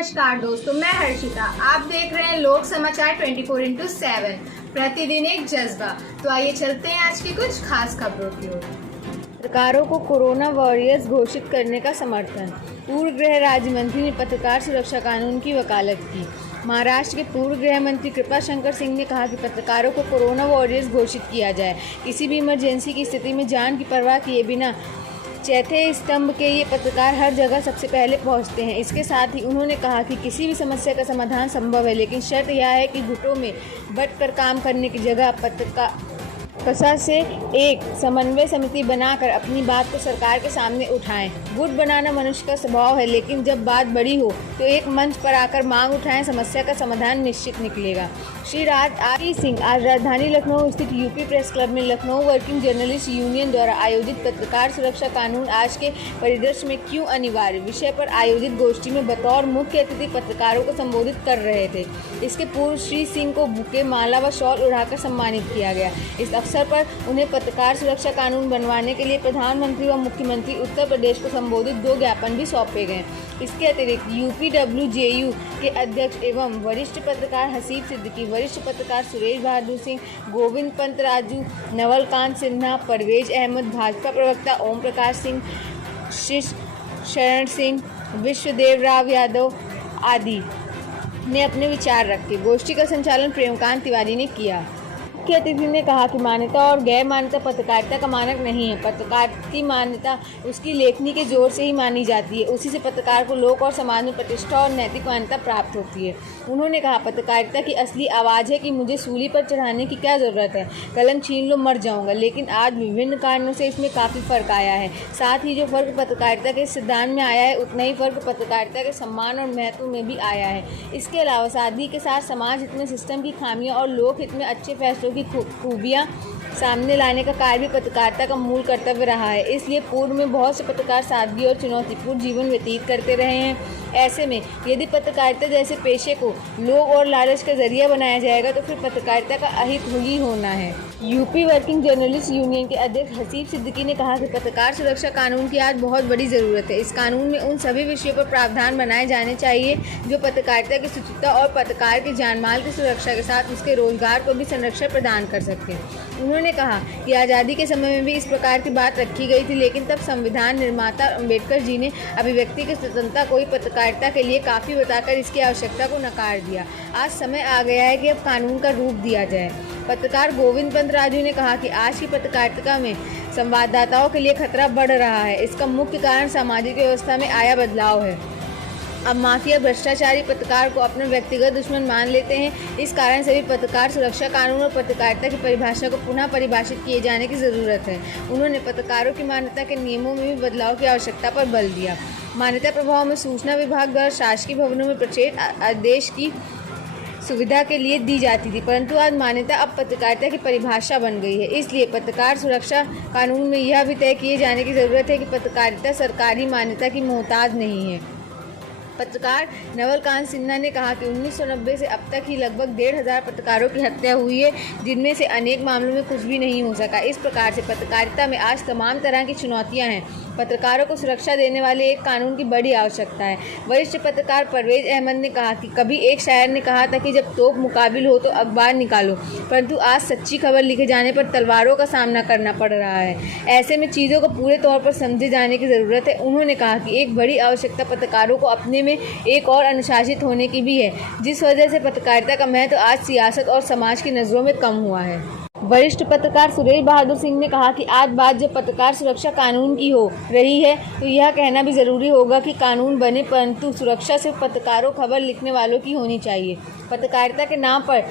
नमस्कार दोस्तों, मैं हर्षिता। आप देख रहे हैं लोक समाचार 24/7, प्रतिदिन एक जज्बा। तो आइए चलते हैं आज की कुछ खास खबरों की ओर। पत्रकारों को कोरोना वॉरियर्स घोषित करने का समर्थन। पूर्व गृह राज्य मंत्री ने पत्रकार सुरक्षा कानून की वकालत की। महाराष्ट्र के पूर्व गृह मंत्री कृपा शंकर सिंह ने कहा कि पत्रकारों को कोरोना वॉरियर्स घोषित किया जाए। किसी भी इमरजेंसी की स्थिति में जान की परवाह किए बिना चौथे स्तंभ के ये पत्रकार हर जगह सबसे पहले पहुंचते हैं। इसके साथ ही उन्होंने कहा कि किसी भी समस्या का समाधान संभव है, लेकिन शर्त यह है कि गुटों में बंटकर काम करने की जगह पत्रकार से एक समन्वय समिति बनाकर अपनी बात को सरकार के सामने उठाएं। गुट बनाना मनुष्य का स्वभाव है, लेकिन जब बात बड़ी हो तो एक मंच पर आकर मांग उठाएं, समस्या का समाधान निश्चित निकलेगा। श्री आर.पी. सिंह आज राजधानी लखनऊ स्थित यूपी प्रेस क्लब में लखनऊ वर्किंग जर्नलिस्ट यूनियन द्वारा आयोजित पत्रकार सुरक्षा कानून आज के परिदृश्य में क्यों अनिवार्य विषय पर आयोजित गोष्ठी में बतौर मुख्य अतिथि पत्रकारों को संबोधित कर रहे थे। इसके पूर्व श्री सिंह को बुके, माला व शॉल उड़ाकर सम्मानित किया गया। इस अवसर पर उन्हें पत्रकार सुरक्षा कानून बनवाने के लिए प्रधानमंत्री व मुख्यमंत्री उत्तर प्रदेश को संबोधित 2 ज्ञापन भी सौंपे गए। इसके अतिरिक्त UPWJU के अध्यक्ष एवं वरिष्ठ पत्रकार हसीब सिद्दीकी, वरिष्ठ पत्रकार सुरेश बहादुर सिंह, गोविंद पंत राजू, नवलकांत सिन्हा, परवेज अहमद, भाजपा प्रवक्ता ओम प्रकाश सिंह, शिश शरण सिंह, विश्वदेव राव यादव आदि ने अपने विचार रखे। गोष्ठी का संचालन प्रेमकांत तिवारी ने किया। मुख्य अतिथि ने कहा कि मान्यता और गैर मान्यता पत्रकारिता का मानक नहीं है। पत्रकार की मान्यता उसकी लेखनी के जोर से ही मानी जाती है। उसी से पत्रकार को लोक और समाज में प्रतिष्ठा और नैतिक मान्यता प्राप्त होती है। उन्होंने कहा, पत्रकारिता की असली आवाज़ है कि मुझे सूली पर चढ़ाने की क्या ज़रूरत है, कलम छीन लो मर जाऊंगा। लेकिन आज विभिन्न कारणों से इसमें काफ़ी फ़र्क आया है। साथ ही जो फ़र्क पत्रकारिता के सिद्धांत में आया है, उतना ही फ़र्क पत्रकारिता के सम्मान और महत्व में भी आया है। इसके अलावा सादगी के साथ समाज हित में सिस्टम की खामियाँ और लोक हित में अच्छे फैसलों की खूबियाँ सामने लाने का कार्य भी पत्रकारिता का मूल कर्तव्य रहा है। इसलिए पूर्व में बहुत से पत्रकार सादगी और चुनौतीपूर्ण जीवन व्यतीत करते रहे हैं। ऐसे में यदि पत्रकारिता जैसे पेशे को लोभ और लालच का जरिया बनाया जाएगा तो फिर पत्रकारिता का अहित ही होना है। यूपी वर्किंग जर्नलिस्ट यूनियन के अध्यक्ष हसीब सिद्दीकी ने कहा कि पत्रकार सुरक्षा कानून की आज बहुत बड़ी ज़रूरत है। इस कानून में उन सभी विषयों पर प्रावधान बनाए जाने चाहिए जो पत्रकारिता की शुचिता और पत्रकार की जानमाल की सुरक्षा के साथ उसके रोजगार को भी संरक्षण प्रदान कर सकते हैं। उन्होंने कहा कि आज़ादी के समय में भी इस प्रकार की बात रखी गई थी, लेकिन तब संविधान निर्माता अम्बेडकर जी ने अभिव्यक्ति की स्वतंत्रता को ही पत्रकारिता के लिए काफ़ी बताकर इसकी आवश्यकता को नकार दिया। आज समय आ गया है कि अब कानून का रूप दिया जाए। पत्रकार गोविंद पंत राजू ने कहा कि आज की पत्रकारिता में संवाददाताओं के लिए खतरा बढ़ रहा है। इसका मुख्य कारण सामाजिक व्यवस्था में आया बदलाव है। अब माफिया भ्रष्टाचारी पत्रकार को अपना व्यक्तिगत दुश्मन मान लेते हैं। इस कारण से भी पत्रकार सुरक्षा कानून और पत्रकारिता की परिभाषा को पुनः परिभाषित किए जाने की ज़रूरत है। उन्होंने पत्रकारों की मान्यता के नियमों में भी बदलाव की आवश्यकता पर बल दिया। मान्यता प्रभाव में सूचना विभाग द्वारा शासकीय भवनों में प्रचलित आदेश की सुविधा के लिए दी जाती थी, परंतु आज मान्यता अब पत्रकारिता की परिभाषा बन गई है। इसलिए पत्रकार सुरक्षा कानून में यह भी तय किए जाने की ज़रूरत है कि पत्रकारिता सरकारी मान्यता की मोहताज नहीं है। पत्रकार नवलकांत सिन्हा ने कहा कि 1990 से अब तक ही लगभग 1500 पत्रकारों की हत्या हुई है, जिनमें से अनेक मामलों में कुछ भी नहीं हो सका। इस प्रकार से पत्रकारिता में आज तमाम तरह की चुनौतियां हैं। पत्रकारों को सुरक्षा देने वाले एक कानून की बड़ी आवश्यकता है। वरिष्ठ पत्रकार परवेज अहमद ने कहा कि कभी एक शायर ने कहा था कि जब तोप मुकाबिल हो तो अखबार निकालो, परंतु आज सच्ची खबर लिखे जाने पर तलवारों का सामना करना पड़ रहा है। ऐसे में चीज़ों को पूरे तौर पर समझे जाने की ज़रूरत है। उन्होंने कहा कि एक बड़ी आवश्यकता पत्रकारों को अपने में एक और अनुशासित होने की भी है, जिस वजह से पत्रकारिता का महत्व आज सियासत और समाज की नज़रों में कम हुआ है। वरिष्ठ पत्रकार सुरेश बहादुर सिंह ने कहा कि आज बात जब पत्रकार सुरक्षा कानून की हो रही है तो यह कहना भी ज़रूरी होगा कि कानून बने, परंतु सुरक्षा सिर्फ पत्रकारों, खबर लिखने वालों की होनी चाहिए। पत्रकारिता के नाम पर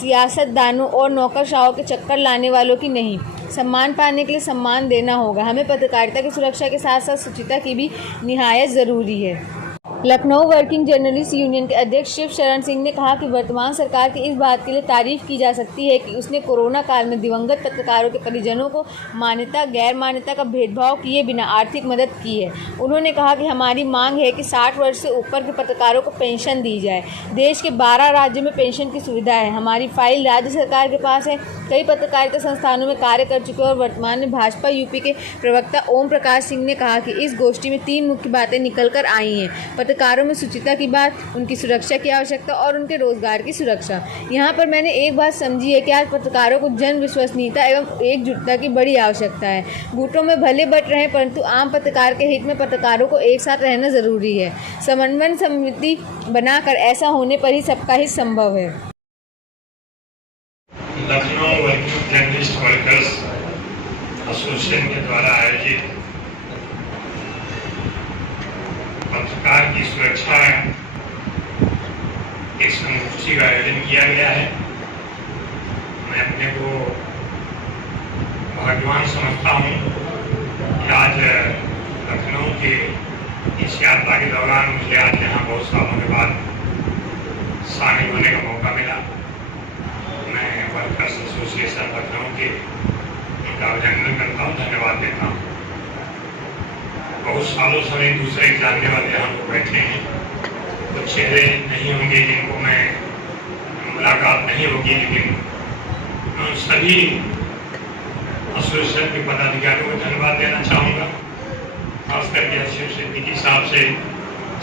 सियासतदानों और नौकरशाहों के चक्कर लाने वालों की नहीं। सम्मान पाने के लिए सम्मान देना होगा। हमें पत्रकारिता की सुरक्षा के साथ साथ शुचिता की भी निहायत ज़रूरी है। लखनऊ वर्किंग जर्नलिस्ट यूनियन के अध्यक्ष शिव शरण सिंह ने कहा कि वर्तमान सरकार की इस बात के लिए तारीफ की जा सकती है कि उसने कोरोना काल में दिवंगत पत्रकारों के परिजनों को मान्यता गैर मान्यता का भेदभाव किए बिना आर्थिक मदद की है। उन्होंने कहा कि हमारी मांग है कि 60 वर्ष से ऊपर के पत्रकारों को पेंशन दी जाए। देश के 12 राज्यों में पेंशन की सुविधा है। हमारी फाइल राज्य सरकार के पास है। कई पत्रकारिता संस्थानों में कार्य कर चुके और वर्तमान में भाजपा यूपी के प्रवक्ता ओम प्रकाश सिंह ने कहा कि इस गोष्ठी में 3 मुख्य बातें निकल कर आई हैं। पत्रकारों में शुचिता की बात, उनकी सुरक्षा की आवश्यकता और उनके रोजगार की सुरक्षा। यहाँ पर मैंने एक बात समझी है कि आज पत्रकारों को जन विश्वसनीयता एवं एकजुटता की बड़ी आवश्यकता है। गुटों में भले बट रहे परंतु आम पत्रकार के हित में पत्रकारों को एक साथ रहना जरूरी है। समन्वय समिति बनाकर ऐसा होने पर ही सबका हित संभव है। Lucknow working journalist workers association के द्वारा आयोजित पत्रकार की सुरक्षा एक संगोष्ठी का आयोजन किया गया है। मैं अपने को भाग्यवान समझता हूँ कि आज लखनऊ के इस यात्रा के दौरान मुझे आज यहाँ बहुत सालों के बाद शामिल होने का मौका मिला। मैं वर्कर्स एसोसिएशन लखनऊ के उनका अभिनंदन करता हूँ, धन्यवाद देता हूँ। बहुत सालों से एक दूसरे के जानने वाले हम लोग बैठे हैं, कुछ चेहरे नहीं होंगे जिनको मैं मुलाकात नहीं होगी, लेकिन मैं सभी एसोसिएशन के पदाधिकारियों को धन्यवाद देना चाहूँगा। खास करके हसीब सिद्दीकी साहब से,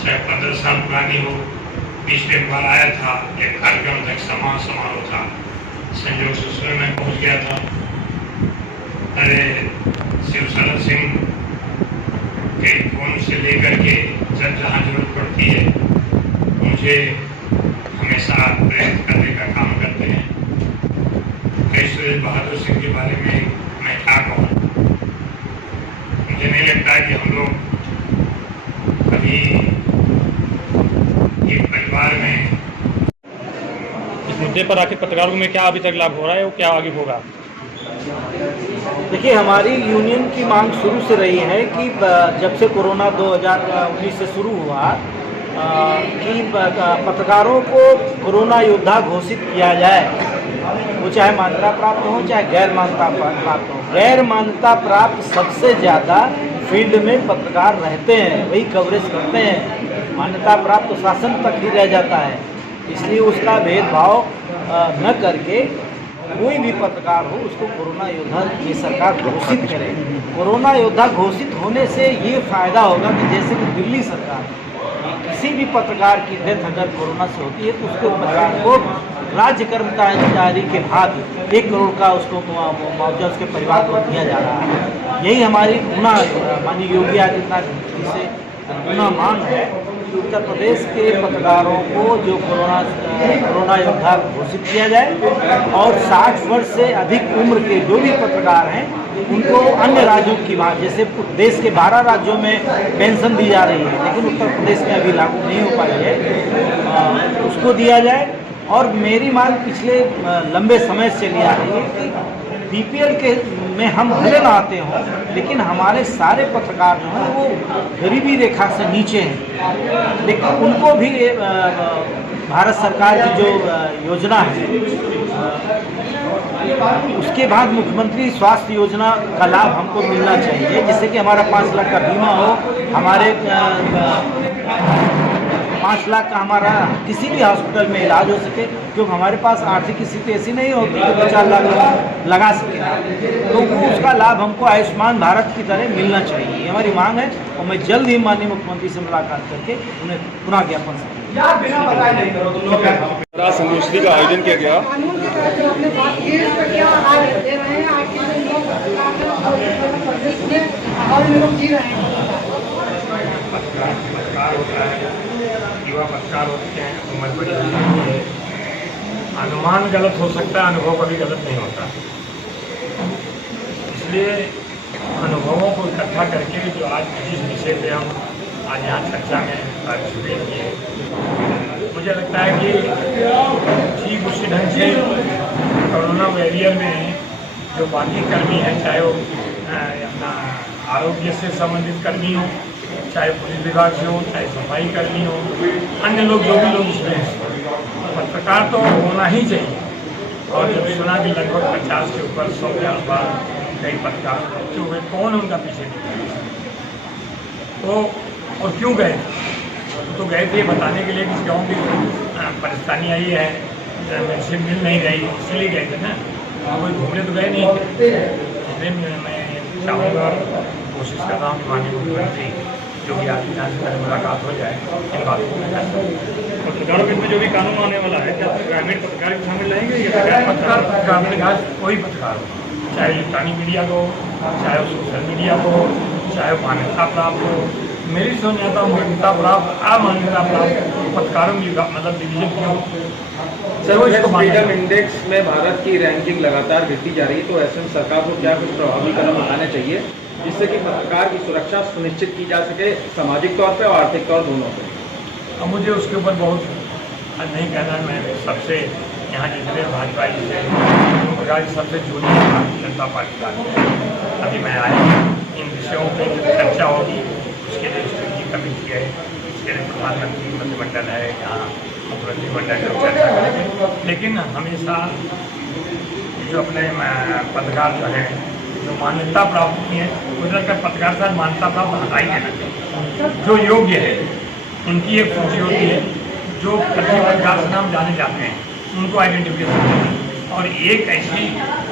चाहे 15 साल पुरानी हो, बीच में एक बार आया था, एक कार्यक्रम था, समारोह था, संयोग से उसमें मैं पहुँच गया था। अरे शिवशरण सिंह के फोन से लेकर के जब जहाँ जरूरत पड़ती है मुझे हमेशा प्रेरित करने का काम करते हैं। सुरेश बहादुर सिंह के बारे में मैं क्या कहूँ, मुझे नहीं लगता कि हम लोग कभी एक परिवार में इस मुद्दे पर आखिर पत्रकारों में क्या अभी तक लाभ हो रहा है और क्या आगे होगा? देखिए, हमारी यूनियन की मांग शुरू से रही है कि जब से कोरोना 2019 से शुरू हुआ कि पत्रकारों को कोरोना योद्धा घोषित किया जाए, वो चाहे मान्यता प्राप्त हो चाहे गैर मान्यता प्राप्त हो। गैर मान्यता प्राप्त सबसे ज़्यादा फील्ड में पत्रकार रहते हैं, वही कवरेज करते हैं। मान्यता प्राप्त तो शासन तक ही रह जाता है, इसलिए उसका भेदभाव न करके कोई भी पत्रकार हो उसको कोरोना योद्धा ये सरकार घोषित करे। कोरोना योद्धा घोषित होने से ये फायदा होगा कि जैसे कि दिल्ली सरकार किसी भी पत्रकार की डेथ अगर कोरोना से होती है तो उसको पत्रकार को राज्य कर्मचारी के भाग 1 करोड़ का उसको मुआवजा उसके परिवार को दिया जा रहा है। यही हमारी माननीय योगी आदित्यनाथ जी से पुनः मांग है कि उत्तर प्रदेश के पत्रकारों को जो कोरोना योद्धा घोषित किया जाए और 60 वर्ष से अधिक उम्र के जो भी पत्रकार हैं उनको अन्य राज्यों की बात, जैसे देश के 12 राज्यों में पेंशन दी जा रही है लेकिन उत्तर प्रदेश में अभी लागू नहीं हो पाई है, उसको दिया जाए। और मेरी मांग पिछले लंबे समय से चली आ रही है कि बीपीएल के में हम भले ना आते हों लेकिन हमारे सारे पत्रकार जो हैं वो गरीबी रेखा से नीचे हैं, लेकिन उनको भी भारत सरकार की जो योजना है उसके बाद मुख्यमंत्री स्वास्थ्य योजना का लाभ हमको मिलना चाहिए, जिससे कि हमारा 5 लाख का बीमा हो, हमारे 5 लाख का हमारा किसी भी हॉस्पिटल में इलाज हो सके, क्योंकि हमारे पास आर्थिक स्थिति ऐसी नहीं होती कि 2-4 लाख लगा सके, तो वो उसका लाभ हमको आयुष्मान भारत की तरह मिलना चाहिए। ये हमारी मांग है और मैं जल्द ही माननीय मुख्यमंत्री से मुलाकात करके उन्हें पुनः ज्ञापन संगोष्ठी का आयोजन किया गया। पत्रकार होता है, युवा पत्रकार होते हैं, उम्र बड़ी होती है, अनुमान गलत हो सकता है, अनुभव कभी गलत नहीं होता। इसलिए अनुभवों को इकट्ठा करके जो आज जिस विषय पे हम आज यहाँ चर्चा में पार्टिसिपेट किए, मुझे लगता है कि ठीक उसी ढंग से कोरोना वॉरियर में जो बाकी कर्मी हैं, चाहे वो अपना आरोग्य से संबंधित कर्मी हो, चाहे पुलिस विभाग से हो, चाहे सफाई कर्मी हो, अन्य लोग जो भी लोग इसमें हैं, पत्रकार तो होना ही चाहिए। और जब सुना कि लगभग 50 के ऊपर 100 के आसपास कई पत्रकार बच्चे हुए, कौन उनका पीछे नहीं तो और क्यों गए? तो गए थे बताने के लिए कि गाँव की परेशानी आई है, मेडिसिन मिल नहीं रही, इसलिए गए थे ना, वहाँ कोई घूमने तो गए नहीं थे। इसलिए मैं चाहूँगा, कोशिश कर रहा हूँ कि माननीय मुख्यमंत्री योगी आदित्यनाथ से मुलाकात हो जाए, इन बातों को मैं जानता हूँ। पत्रकारों के इसमें जो भी कानून आने वाला है, क्या ग्रामीण पत्रकार भी शामिल रहेंगे या पत्रकार ग्रामीण घाट कोई पत्रकार हो, चाहे इलेक्ट्रॉनिक मीडिया को, चाहे वो सोशल मीडिया को, चाहे वो मान्यता प्राप्त हो, मेरी समझ आता मान्यता प्राप्त अमान्यता प्राप्त पत्रकारों की मतलब डिवीजन क्यों? सर, फ्रीडम इंडेक्स में भारत की रैंकिंग लगातार गिरती जा रही है, तो ऐसे में सरकार को क्या कुछ प्रभावी कदम उठाने चाहिए जिससे कि पत्रकार की सुरक्षा सुनिश्चित की जा सके, सामाजिक तौर पे और आर्थिक तौर दोनों पे? अब मुझे उसके ऊपर बहुत नहीं कहना है। मैं सबसे यहाँ जितने भाजपा जी से प्रकार की सबसे जूनियर भारतीय जनता पार्टी का अभी मैं आया, इन विषयों पर चर्चा होगी, उसके लिए स्ट्रेटजी कमेटी है, इसके लिए प्रधानमंत्री मंत्रिमंडल है, यहाँ मंत्रिमंडल लोग चर्चा करेंगे। लेकिन हमेशा जो अपने पत्रकार जो है जो मान्यता प्राप्त की है, मुझे लगता है पत्रकार साथ मान्यता प्राप्त हटा ही देना चाहिए। जो योग्य है उनकी एक सूची होती है, जो पत्रकार से नाम जाने जाते हैं उनको आइडेंटिफिकेशन चाहिए, और एक ऐसी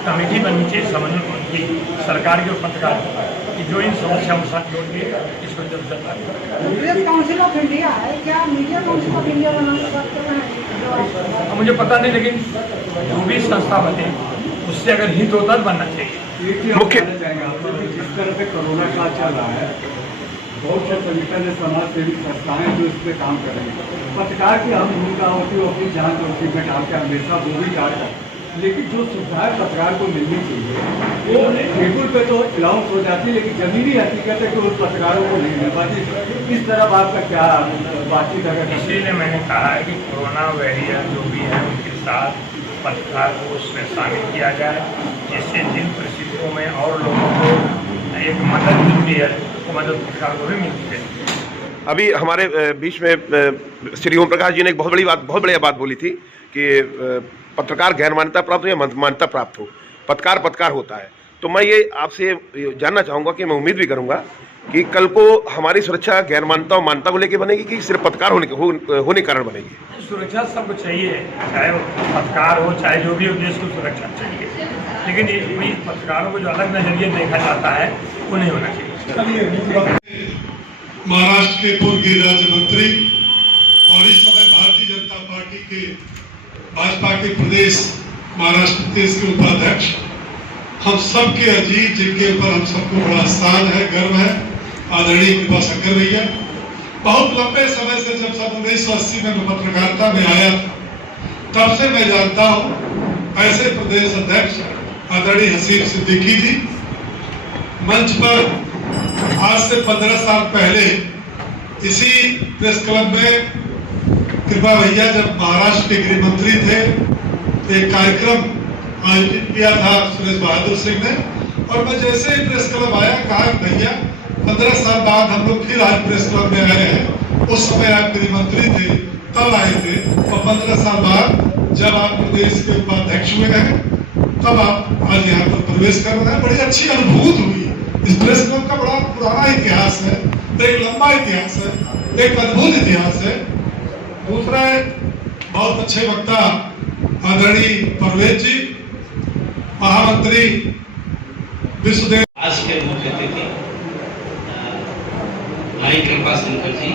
कमेटी बननी चाहिए समन्वय उनकी सरकार के और पत्रकार की, जो इन समस्याओं के साथ जोड़ के इसको जल्द से जल्द। मीडिया काउंसिल ऑफ इंडिया है, क्या मीडिया काउंसिल ऑफ इंडिया बना सकते हैं? मुझे पता नहीं, लेकिन जो भी संस्था बने उससे अगर हित होता तो बनना चाहिए। मुख्य जिस तरह से कोरोना का चल रहा है, बहुत से संगठन है, समाज सेवी संस्थाएं जो इस पर काम कर रही हैं। पत्रकार की अहम भूमिका होती है, वो अपनी जान जोखिम में डाल के हमेशा वो भी कार्य है, लेकिन जो सुविधाएं पत्रकार को मिलनी चाहिए वो टेबल पे तो अलाउंस हो जाती है, लेकिन जमीनी हकीकत है कि उन पत्रकारों को नहीं मिल पाती। इस तरह आपका क्या बातचीत है? इसीलिए मैंने कहा है कि कोरोना वॉरियर जो भी है उनके साथ पत्रकार को उसमें शामिल किया जाए, जिससे जिन परिस्थितियों में और लोगों को एक मदद मिलती है वो मदद पत्रकार को भी मिलती है। अभी हमारे बीच में श्री ओम प्रकाश जी ने एक बहुत बढ़िया बात बोली थी कि पत्रकार गैर मान्यता प्राप्त हो या मान्यता प्राप्त हो, पत्रकार होता है। तो मैं ये आपसे जानना चाहूँगा कि मैं उम्मीद भी करूँगा कि कल को हमारी सुरक्षा गैर मान्यता और मान्यता को लेकर बनेगी कि सिर्फ पत्रकार होने कारण बनेगी? सुरक्षा सबको चाहिए, चाहे वो पत्रकार हो चाहे जो भी हो, देश को सुरक्षा चाहिए, लेकिन ये पत्रकारों को जो अलग नजरिए देखा जाता है वो नहीं होना चाहिए। महाराष्ट्र के पूर्व गृह राज्य मंत्री और इस समय भारतीय जनता पार्टी के भाजपा के प्रदेश महाराष्ट्र प्रदेश के उपाध्यक्ष, हम सबके अजीत जिनके ऊपर हम सबको बड़ा स्थान है, गर्व है, आदरणीय कृपाशंकर भैया। बहुत लंबे समय से जब सन 1980 में मैं पत्रकारिता में आया तब से मैं जानता हूँ ऐसे प्रदेश अध्यक्ष आदरणीय हसीब सिद्दीकी जी। मंच पर आज से 15 साल पहले इसी प्रेस क्लब में कृपा भैया जब महाराष्ट्र के गृह मंत्री थे, एक कार्यक्रम आयोजित किया था सुरेश बहादुर सिंह ने, और मैं जैसे ही प्रेस क्लब आया कहा भैया 15 साल बाद हम लोग फिर आज प्रेस क्लब में आए हैं, उस समय आप गृह मंत्री थे तब आए थे, और 15 साल बाद जब आप प्रदेश के उपाध्यक्ष हुए हैं तब आप आज यहाँ पर प्रवेश कर रहे हैं। बड़ी अच्छी अनुभूति हुई। इस प्रेस क्लब का बड़ा पुराना इतिहास है, एक लंबा इतिहास है, एक अद्भुत इतिहास है। दूसरा बहुत अच्छे वक्ता आदरणीय परवेज जी, महामंत्री विश्वदेव। आज के मुख्य अतिथि भाई कृपाशंकर जी,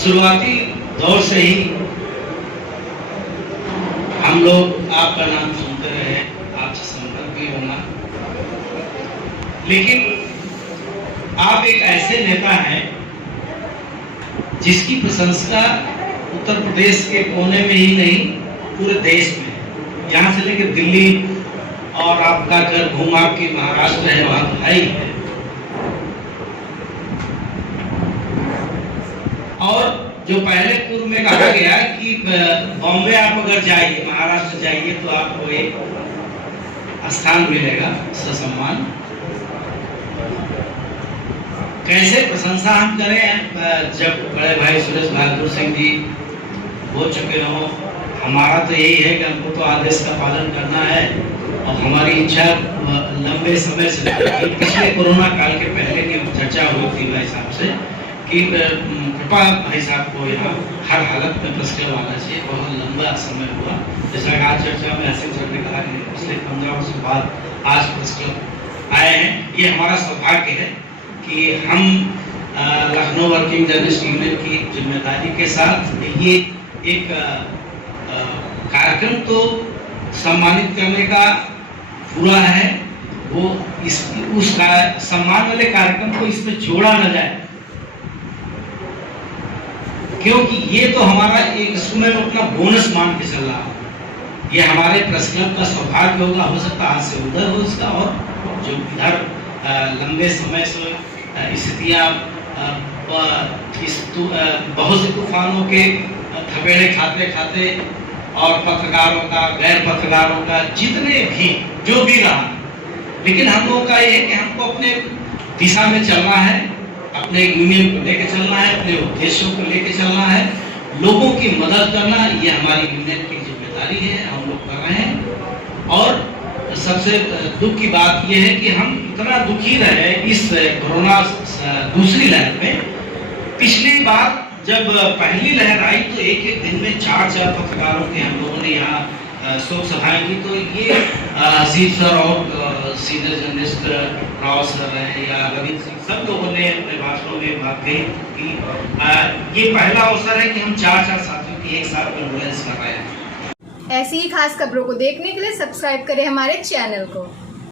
शुरुआती दौर से ही हम लोग आपका नाम सुनते रहे, आपसे संपर्क भी होना, लेकिन आप एक ऐसे नेता हैं जिसकी प्रशंसा उत्तर प्रदेश के कोने में ही नहीं पूरे देश में, यहाँ से लेकर दिल्ली और आपका घर घूमा कि महाराष्ट्र है वहां तो है ही है। और जो पहले पूर्व में कहा गया कि बॉम्बे आप अगर जाइए, महाराष्ट्र जाइए तो आपको एक स्थान मिलेगा, सम्मान। कैसे प्रशंसा हम करें जब बड़े भाई सुरेश बहादुर सिंह जी हो चुके हो। हमारा तो यही है कि हमको तो आदेश का पालन करना है, और हमारी इच्छा लंबे समय से पिछले कोरोना काल के पहले की चर्चा हुई थी भाई साहब से कि कृपा भाई साहब को यहाँ हर हालत में प्रेस क्लब आना चाहिए। बहुत लंबा समय हुआ, जैसा कि आज चर्चा में हसीन सर ने कहा पिछले 15 वर्षों बाद आज प्रेस क्लब आए हैं। ये हमारा सौभाग्य है कि हम लखनऊ वर्किंग जर्नलिस्ट यूनियन की जिम्मेदारी के साथ ये एक कार्यक्रम तो सम्मानित करने का पूरा है, वो उस सम्मान वाले कार्यक्रम को इसमें जोड़ा न जाए, क्योंकि ये तो हमारा एक इसमें अपना बोनस मान के चल रहा है। ये हमारे प्रेस क्लब का सौभाग्य होगा, हो सकता है आज से उधर हो इसका, और जो इधर लंबे समय से स्थितियाँ बहुत से तूफानों के थपेड़े खाते खाते और पत्रकारों का गैर पत्रकारों का जितने भी जो भी रहा, लेकिन हम लोगों का ये है कि हमको अपने दिशा में चलना है, अपने यूनियन को लेकर चलना है, अपने उद्देश्यों को लेकर चलना है, लोगों की मदद करना, ये हमारी यूनियन की जिम्मेदारी है, हम लोग कर रहे हैं। और सबसे दुख की बात ये है कि हम इतना दुखी रहे इस कोरोना दूसरी लहर में। पिछली बार जब पहली लहर आई तो एक एक दिन में 4 पत्रकारों के हम लोगों ने यहाँ शोक सभाएं की, तो ये हसीब सर और सीनियर जर्नलिस्ट राव सर हैं या रविंद्र सिंह, सब लोगों ने अपने भाषणों में बात कही कि ये पहला अवसर है कि हम 4 साथियों की एक साथ कॉन्फ्रेंस कर रहे हैं। ऐसी ही खास खबरों को देखने के लिए सब्सक्राइब करें हमारे चैनल को।